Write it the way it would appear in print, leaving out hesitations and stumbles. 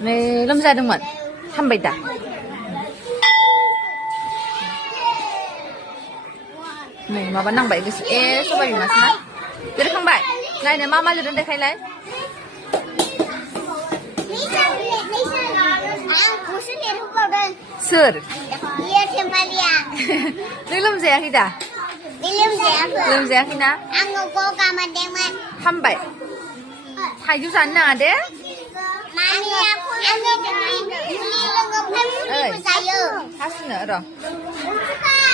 네, lâm 한번 있다. Này mà vẫn đang bảy cái e số 7 mà sao? Được không bảy? Này này mama lên đây khai lấy. Sir. Belum saya kita. Belum saya kita. Hambai. Hayu sana ada? Hasil nữa rồi.